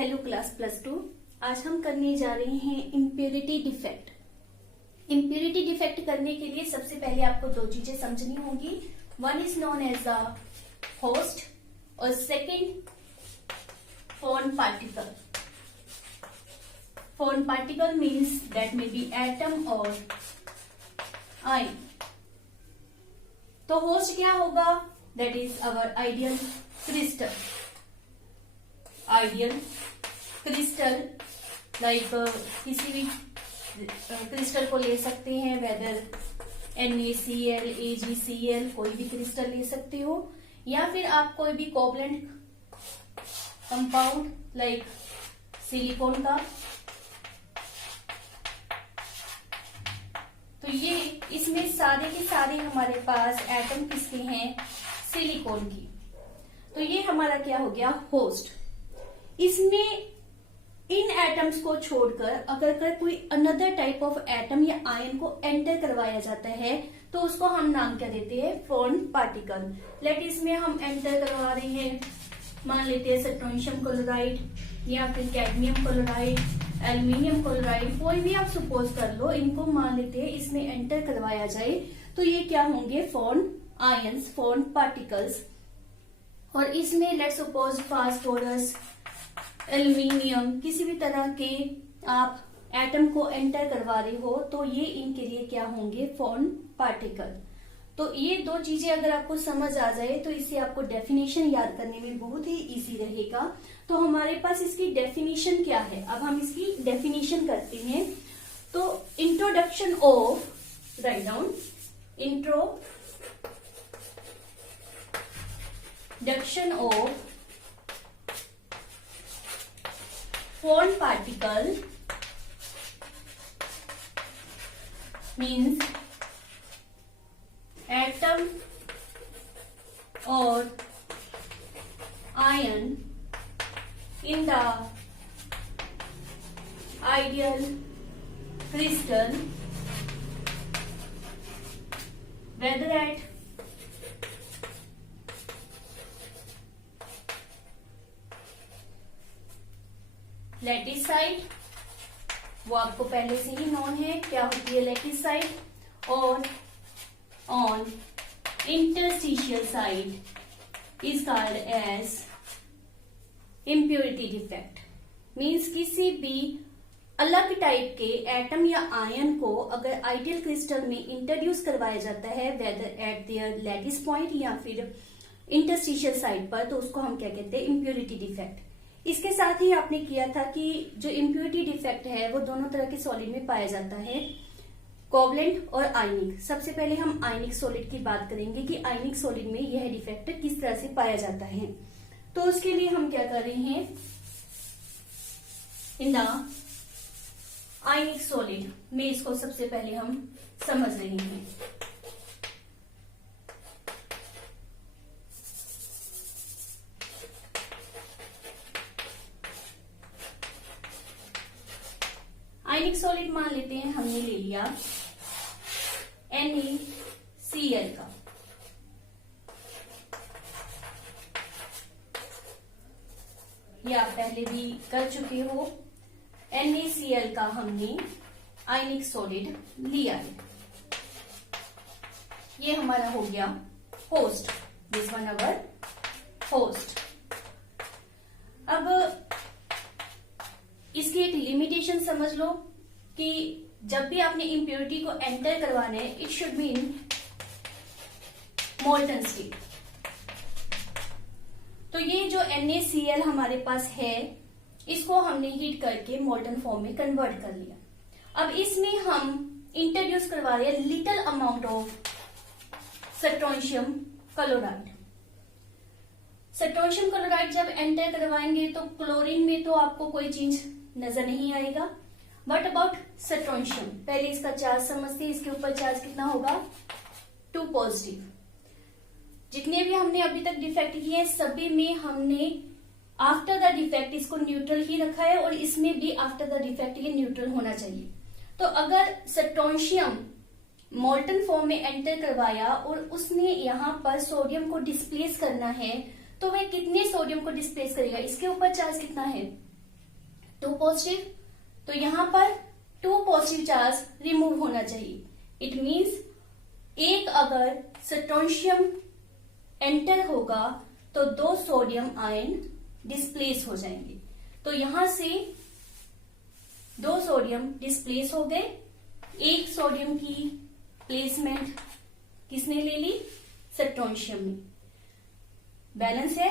Hello class +2। आज हम करने जा रहे हैं इम्प्योरिटी डिफेक्ट। इम्प्योरिटी डिफेक्ट करने के लिए सबसे पहले आपको दो चीजें समझनी होगी। One is known as the host और second foreign particle. Foreign particle means that may be atom or ion. तो होस्ट क्या होगा? That is our ideal crystal. Ideal crystal like किसी भी क्रिस्टल को ले सकते हैं, वेदर NaCl, AgCl, कोई भी क्रिस्टल ले सकते हो, या फिर आप कोई भी कोवलेंट कंपाउंड लाइक सिलिकॉन का। तो ये इसमें सारे के सारे हमारे पास एटम किसके हैं? सिलिकॉन की। तो ये हमारा क्या हो गया? होस्ट। इसमें इन एटम्स को छोड़कर अगर कोई अनदर टाइप ऑफ एटम या आयन को एंटर करवाया जाता है तो उसको हम नाम क्या देते हैं? Foreign particle. लेट इसमें हम एंटर करवा रहे हैं, मान लेते हैं सेट्रोनियम क्लोराइड या फिर कैडमियम क्लोराइड, एल्यूमिनियम क्लोराइड, कोई भी आप सपोज कर लो, इनको मान लेते हैं इसमें एंटर करवाया जाए तो ये क्या होंगे? Foreign ions, foreign particles. और इसमें लेट सपोज फास्फोरस, एल्यूमिनियम, किसी भी तरह के आप एटम को एंटर करवा रहे हो तो ये इनके लिए क्या होंगे? Foreign particle. तो ये दो चीजें अगर आपको समझ आ जाए तो इससे आपको डेफिनेशन याद करने में बहुत ही इजी रहेगा। तो हमारे पास इसकी डेफिनेशन क्या है? अब हम इसकी डेफिनेशन करते हैं। तो introduction of, write down, introduction of foreign particle means atom or ion in the ideal crystal, whether at लैटिसाइड, वो आपको पहले से ही नोन है क्या होती है लैटिसाइड, और on interstitial site is called as impurity defect. Means किसी भी अलग टाइप के एटम या आयन को अगर आइडियल क्रिस्टल में इंट्रोड्यूस करवाया जाता है, whether at their lattice point या फिर इंटरस्टिशियल साइड पर, तो उसको हम क्या कहते हैं? Impurity defect. इसके साथ ही आपने किया था कि जो इम्प्योरिटी डिफेक्ट है वो दोनों तरह के सॉलिड में पाया जाता है, कोवलेंट और आयनिक। सबसे पहले हम आयनिक सॉलिड की बात करेंगे कि आयनिक सॉलिड में यह डिफेक्ट किस तरह से पाया जाता है। तो उसके लिए हम क्या कर रहे हैं? इन द आयनिक सॉलिड में इसको सबसे पहले हम समझ रहे हैं। आयनिक सॉलिड मान लेते हैं, हमने ले लिया NaCl का। ये आप पहले भी कर चुके हो। NaCl का हमने आयनिक सॉलिड लिया है। ये हमारा हो गया host, this one our host. अब इसकी एक लिमिटेशन समझ लो कि जब भी आपने इम्प्योरिटी को एंटर करवाना है, it should be in molten state. तो ये जो NaCl हमारे पास है, इसको हमने हीट करके मोल्टन फॉर्म में कन्वर्ट कर लिया। अब इसमें हम इंट्रोड्यूस करवा रहे हैं little amount of strontium chloride. Strontium chloride जब एंटर करवाएंगे तो क्लोरीन में तो आपको कोई चेंज नजर नहीं आएगा। बट अबाउट सेट्रोनियम, पहले इसका चार्ज समझते हैं। इसके ऊपर चार्ज कितना होगा? 2 पॉजिटिव। जितने भी हमने अभी तक डिफेक्ट किए हैं सभी में हमने आफ्टर द डिफेक्ट इसको न्यूट्रल ही रखा है, और इसमें भी आफ्टर द डिफेक्ट ये न्यूट्रल होना चाहिए। तो अगर सेट्रोनियम मोल्टन फॉर्म में एंटर करवाया और उसने यहाँ पर सोडियम को डिस्प्लेस करना है, तो वह कितने सोडियम को डिस्प्लेस करेगा? इसके ऊपर चार्ज कितना है? 2 पॉजिटिव, तो यहां पर 2 पॉजिटिव चार्ज रिमूव होना चाहिए। इट मीन्स एक अगर स्ट्रोंशियम एंटर होगा तो 2 सोडियम आयन डिस्प्लेस हो जाएंगे। तो यहां से 2 सोडियम डिस्प्लेस हो गए। 1 सोडियम की प्लेसमेंट किसने ले ली? स्ट्रोंशियम ने। बैलेंस है,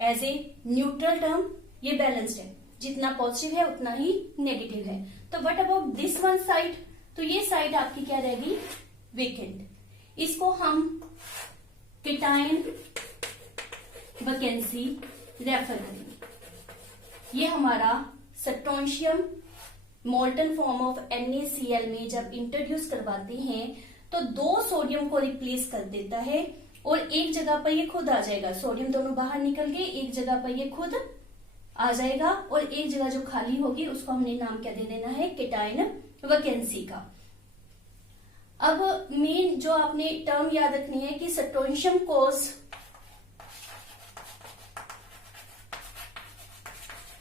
एज ए न्यूट्रल टर्म ये बैलेंस्ड है, जितना पॉजिटिव है उतना ही नेगेटिव है। तो what about this one side? तो ये साइड आपकी क्या रहेगी? वेकेंट। इसको हम केटायन वैकेंसी रेफर करेंगे। ये हमारा strontium molten form of NaCl में जब इंट्रोड्यूस करवाते हैं तो 2 सोडियम को रिप्लेस कर देता है और एक जगह पर ये खुद आ जाएगा। सोडियम दोनों बाहर निकल गए, एक जगह पर ये खुद आ जाएगा और एक जगह जो खाली होगी उसको हमने नाम क्या दे देना है? केटायन वैकेंसी का। अब मेन जो आपने टर्म याद रखनी है कि स्ट्रोंशियम कोस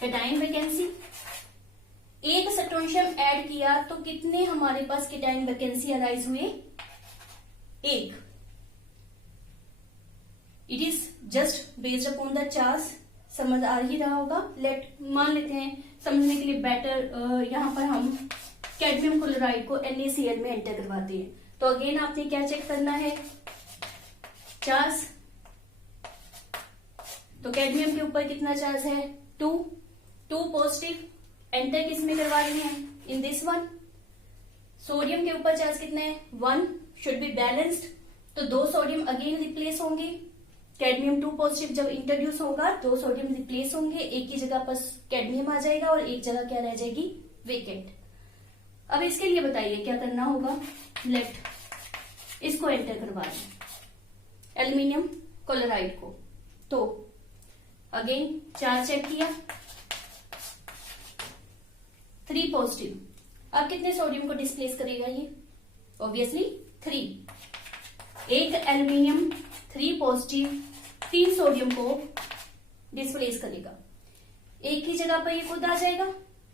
केटायन वैकेंसी। एक स्ट्रोंशियम ऐड किया तो कितने हमारे पास केटायन वैकेंसी अराइज हुए? 1। It is just based upon the charge. समझ आ ही रहा होगा। मान लेते हैं समझने के लिए बेटर, यहां पर हम कैडमियम क्लोराइड को NaCl में एंटर करवाते हैं। तो अगेन आपने क्या चेक करना है? चार्ज। तो कैडमियम के ऊपर कितना चार्ज है? 2 पॉजिटिव। एंटर किस में करवा रही है? In this one. सोडियम के ऊपर चार्ज कितना है? 1। Should be balanced. तो 2 सोडियम अगेन रिप्लेस होंगे। कैडमियम 2 पॉजिटिव जब इंट्रोड्यूस होगा 2 सोडियम रिप्लेस होंगे, एक की जगह पर कैडमियम आ जाएगा और एक जगह क्या रह जाएगी? वेकेंट। अब इसके लिए बताइए क्या करना होगा? लेट इसको एंटर करवा दें, एल्यूमिनियम क्लोराइड को। तो अगेन चार्ज चेक किया, 3 पॉजिटिव। अब कितने सोडियम को डिस्प्लेस करेगा ये? ऑब्वियसली 3। एक एल्यूमिनियम 3 पॉजिटिव 3 सोडियम को डिस्प्लेस करेगा, एक ही जगह पर ये खुद आ जाएगा।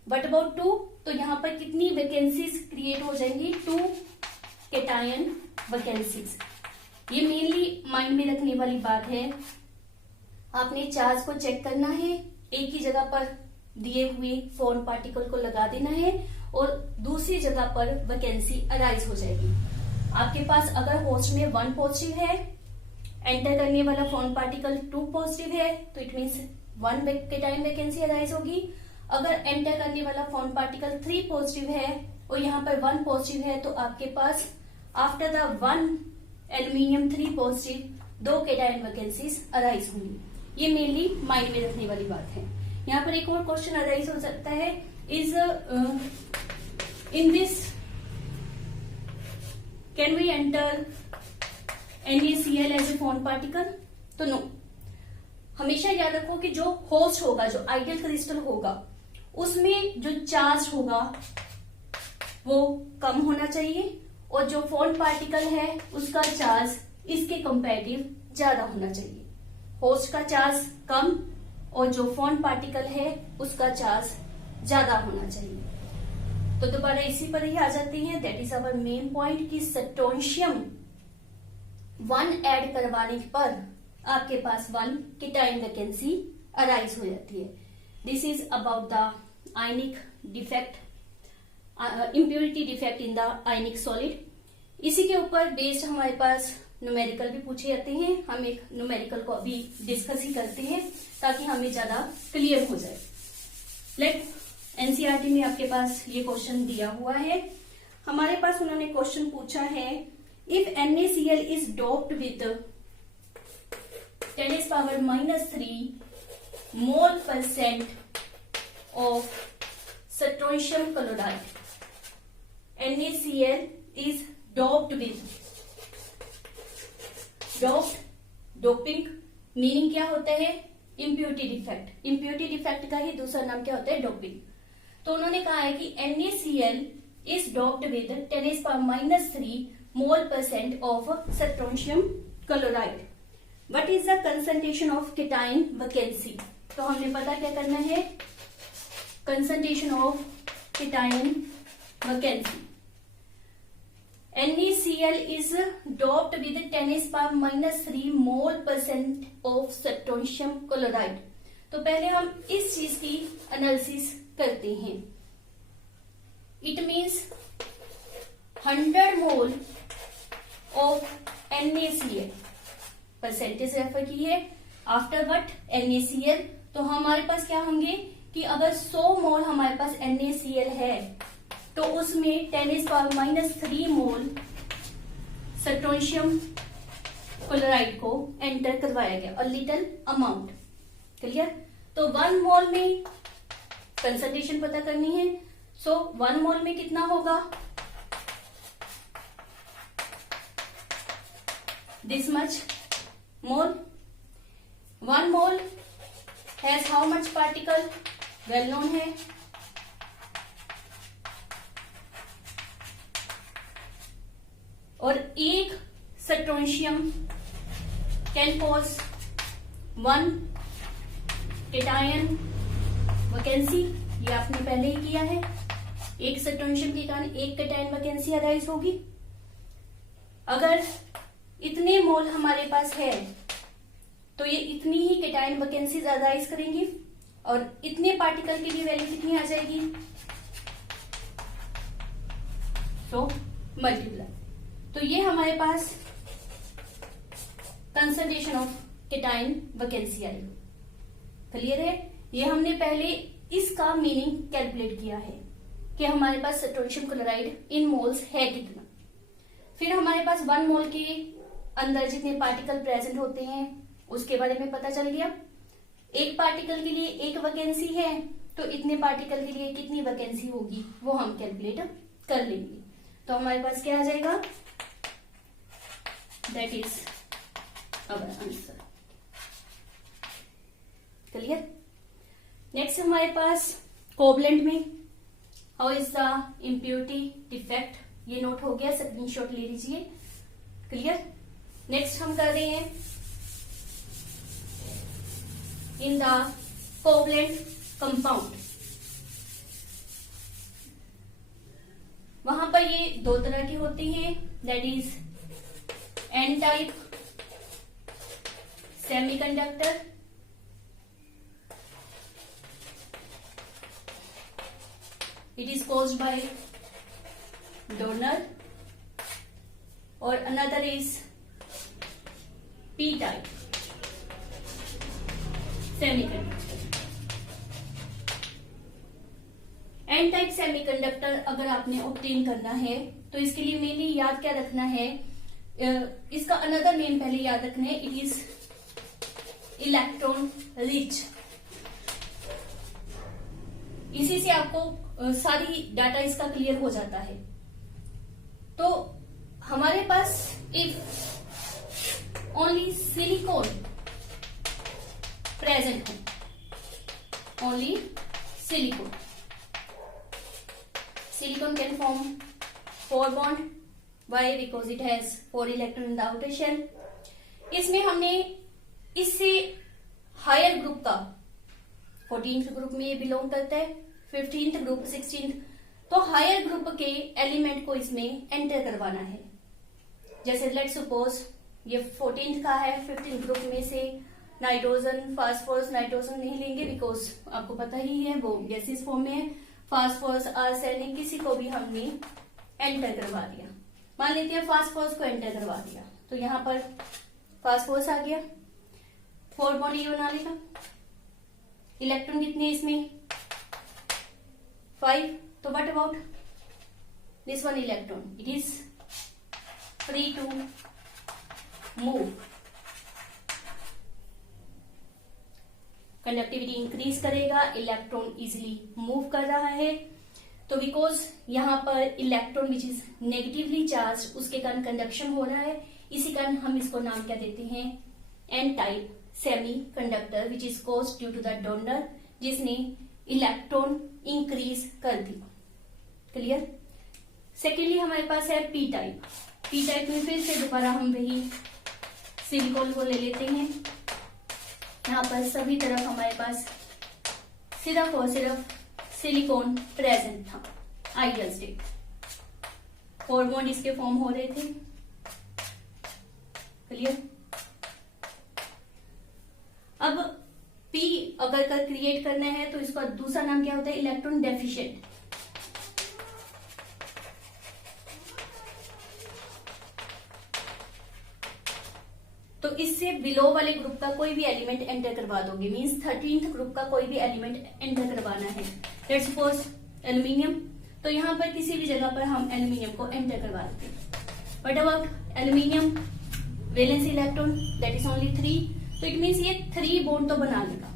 What about 2? तो यहां पर कितनी वैकेंसीज क्रिएट हो जाएंगी? 2 केटायन वैकेंसीज। ये मेनली माइंड में रखने वाली बात है। आपने चार्ज को चेक करना है, एक ही जगह पर दिए हुए फोन पार्टिकल को लगा देना है और दूसरी जगह पर वैकेंसी अराइज हो जाएगी। आपके पास अगर होस्ट में 1 पॉजिटिव है, एंटर करने वाला फोन पार्टिकल 2 पॉजिटिव है, तो it means 1 cation vacancy arise होगी। अगर एंटर करने वाला फोन पार्टिकल 3 पॉजिटिव है और यहाँ पर 1 पॉजिटिव है, तो आपके पास after the 1 aluminium 3 positive 2 cation vacancies arise होंगी। ये मेनली माइंड में रखने वाली बात है। यहाँ पर एक और क्वेश्चन अराइज हो सकता है, is in this can we enter NaCl as a foreign particle? तो नो। हमेशा याद रखो कि जो होस्ट होगा, जो आइडियल क्रिस्टल होगा, उसमें जो चार्ज होगा वो कम होना चाहिए और जो फोन पार्टिकल है उसका चार्ज इसके कंपैरेटिव ज्यादा होना चाहिए। होस्ट का चार्ज कम और जो फोन पार्टिकल है उसका चार्ज ज्यादा होना चाहिए। तो दोबारा इसी पर ही आ जाती है, that is our main point कि स्ट्रोंशियम 1 ऐड करवाने पर आपके पास 1 केटायन वैकेंसी अराइज हो जाती है। This is about the ionic defect, impurity defect in the ionic solid. इसी के ऊपर बेस्ड हमारे पास न्यूमेरिकल भी पूछे जाते हैं। हम एक न्यूमेरिकल को अभी डिस्कस ही करते हैं ताकि हमें ज्यादा क्लियर हो जाए। लेट एनसीईआरटी में आपके पास ये क्वेश्चन दिया हुआ है। हमारे पास उन्होंने क्वेश्चन पूछा है, if NaCl is doped with 10⁻³ mole% of strontium chloride, NaCl is doped with, doping meaning क्या होता है? Impurity defect. इम्प्योरिटी डिफेक्ट का ही दूसरा नाम क्या होता है? डोपिंग। तो उन्होंने कहा है कि NaCl is doped with 10⁻³ mole% of strontium chloride. What is the concentration of cation vacancy? तो हमने पता क्या करना है? concentration of cation vacancy. NaCl is doped with 10⁻³ mole% of potassium chloride. तो पहले हम इस चीज की एनालिसिस करते हैं. It means 100 mole of NaCl percentage refer की है. आफ्टर वट NaCl, तो हमारे पास क्या होंगे कि अगर 100 मोल हमारे पास NaCl है तो उसमें 10⁻³ मोल पोटेशियम क्लोराइड को एंटर करवाया गया, और लिटिल अमाउंट. क्लियर. तो 1 मोल में कंसंट्रेशन पता करनी है. सो 1 मोल में कितना होगा, this much mole. 1 mole has how much particle, well known है. और एक potassium can cause 1 cation vacancy. ये आपने पहले ही किया है. एक पोटेशियम के कारण एक केटायन वैकेंसी अराइज होगी. अगर इतने मोल हमारे पास है तो ये इतनी ही केटायन वैकेंसी अराइज करेंगी, और इतने पार्टिकल की भी वैल्यू कितनी आ जाएगी, तो मल्टीप्लाई. तो ये हमारे पास कंसंट्रेशन ऑफ केटायन वैकेंसी आई. क्लियर है. ये हमने पहले इसका मीनिंग कैलकुलेट किया है कि हमारे पास पोटेशियम क्लोराइड इन मोल्स है कितना. फिर हमारे पास 1 मोल के अंदर जितने पार्टिकल प्रेजेंट होते हैं उसके बारे में पता चल गया. एक पार्टिकल के लिए एक वैकेंसी है तो इतने पार्टिकल के लिए कितनी वैकेंसी होगी वो हम कैलकुलेट कर लेंगे. तो हमारे पास क्या आ जाएगा, that is our answer. Clear. Next हमारे पास कोवलेंट में how is the impurity defect, ये नोट हो गया, स्क्रीनशॉट ले लीजिए. क्लियर. नेक्स्ट हम कर रहे हैं इन द कोवलेंट कंपाउंड. वहां पर ये 2 तरह की होती हैं, that is an type semiconductor. It is caused by donor, or another is P type semiconductor. N type semiconductor अगर आपने obtain करना है तो इसके लिए मेनली याद क्या रखना है, इसका अनदर नेम पहले याद रखना है. It is electron rich. इसी से आपको सारी डाटा इसका क्लियर हो जाता है. तो हमारे पास इफ ओनली सिलिकॉन प्रेजेंट है, only silicon can form 4 bond. Why? Because it has 4 electron in the outer shell. इसमें हमने इससे हायर ग्रुप का 14th ग्रुप में ये बिलोंग करता है, 15th ग्रुप, 16th, तो हायर ग्रुप के एलिमेंट को इसमें एंटर करवाना है. जैसे लेट सपोज ये 14th का है, 15th ग्रुप में से नाइट्रोजन, फास्फोरस, नाइट्रोजन नहीं लेंगे बिकॉज आपको पता ही है वो गैसेस फॉर्म में है. फास्फोरस, आर्सेनिक, किसी को भी हमने एंटर करवा दिया. मान लेते हैं फास्फोरस को एंटर करवा दिया, तो यहां पर फास्फोरस आ गया, 4 बॉन्ड ये बना लेगा. इलेक्ट्रॉन कितने इसमें, 5. तो what about this 1 electron, it is free to move. Conductivity increase करेगा, इलेक्ट्रॉन इजिली मूव कर रहा है. तो बिकॉज यहां पर electron which is negatively charge, उसके कारण कंडक्शन हो रहा है, इसी कारण हम इसको नाम क्या देते हैं, N type semiconductor, which is caused due to the donor, जिसने इलेक्ट्रॉन इंक्रीज कर दी. क्लियर. सेकेंडली हमारे पास है पी टाइप. पी टाइप में फिर से दोबारा हम वही सिलिकॉन को ले लेते हैं. यहाँ पर सभी तरफ हमारे पास सिर्फ और सिर्फ सिलिकॉन प्रेजेंट था, आइडियल स्टेट। 4 बॉन्ड इसके फॉर्म हो रहे थे। क्लियर। अब P अगर कर क्रिएट करना है तो इसका दूसरा नाम क्या होता है, इलेक्ट्रॉन डेफिशिएंट। तो इससे बिलो वाले ग्रुप का कोई भी एलिमेंट एंटर करवा दोगे, मींस 13th ग्रुप का कोई भी एलिमेंट एंटर करवाना है। लेट्स सपोज एल्यूमिनियम, तो यहाँ पर किसी भी जगह पर हम एल्यूमिनियम को एंटर करवा देते हैं। What about aluminium valence electron, that is only 3, तो इट मीन्स ये 3 बॉन्ड तो बना लेगा,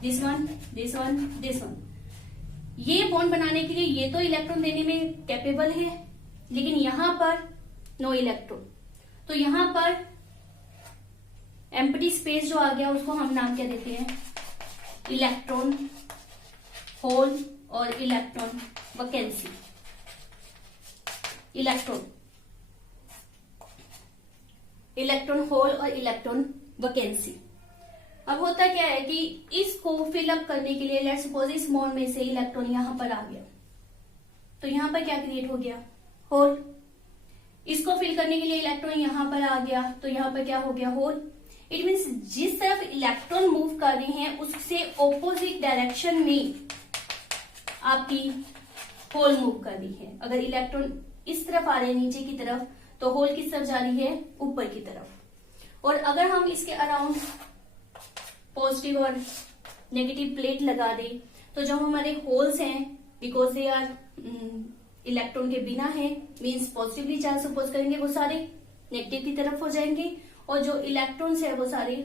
this one, this one, this one. ये बॉन्ड बनाने के लिए ये तो इलेक्ट्रॉन देने में कैपेबल है, लेकिन यहां पर नो इलेक्ट्रॉन, तो यहां पर एम्प्टी स्पेस जो आ गया उसको हम नाम क्या देते हैं, इलेक्ट्रॉन होल और इलेक्ट्रॉन वैकेंसी। इलेक्ट्रॉन होल और इलेक्ट्रॉन वैकेंसी। अब होता क्या है कि इसको फिलअप करने के लिए लेट्स सपोज इस बॉन्ड में से इलेक्ट्रॉन यहां पर आ गया, तो यहां पर क्या क्रिएट हो गया, होल। इसको फिल करने के लिए इलेक्ट्रॉन यहां पर आ गया, तो यहां पर क्या हो गया, होल। इट मीन्स जिस तरफ इलेक्ट्रॉन मूव कर रहे हैं उससे ऑपोजिट डायरेक्शन में आपकी होल मूव कर रही है। अगर इलेक्ट्रॉन इस तरफ आ रहे हैं नीचे की तरफ, तो होल किस तरफ जा रही है, ऊपर की तरफ। और अगर हम इसके अराउंड पॉजिटिव और नेगेटिव प्लेट लगा दें, तो जो हमारे होल्स हैं बिकॉज दे आर इलेक्ट्रॉन के बिना है, मीन्स पॉजिटिवली चार्ज सपोज करेंगे वो सारे नेगेटिव की तरफ हो जाएंगे, और जो इलेक्ट्रॉन्स है वो सारे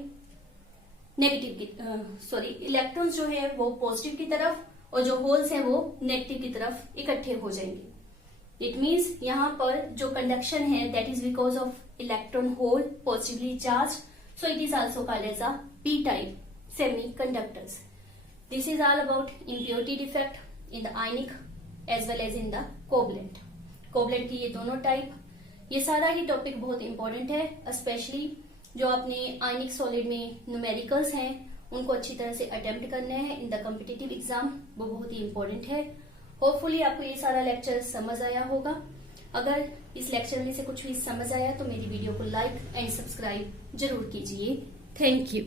नेगेटिव की इलेक्ट्रॉन्स जो है वो पॉजिटिव की तरफ, और जो होल्स है वो नेगेटिव की तरफ इकट्ठे हो जाएंगे। इट मीन्स यहाँ पर जो कंडक्शन है that is because of electron hole positively charge, so it is also called as a P type semiconductors. This is all about impurity defect in the ionic as well as in the covalent. Covalent की ये दोनों type, ये सारा ही topic बहुत important है, specially जो अपने आयनिक solid में न्यूमेरिकल्स हैं उनको अच्छी तरह से अटेम्प्ट करने हैं इन द कॉम्पिटिटिव एग्जाम, वो बहुत ही इंपॉर्टेंट है। होपफुली आपको ये सारा लेक्चर समझ आया होगा। अगर इस लेक्चर में से कुछ भी समझ आया तो मेरी वीडियो को लाइक एंड सब्सक्राइब जरूर कीजिए। Thank you.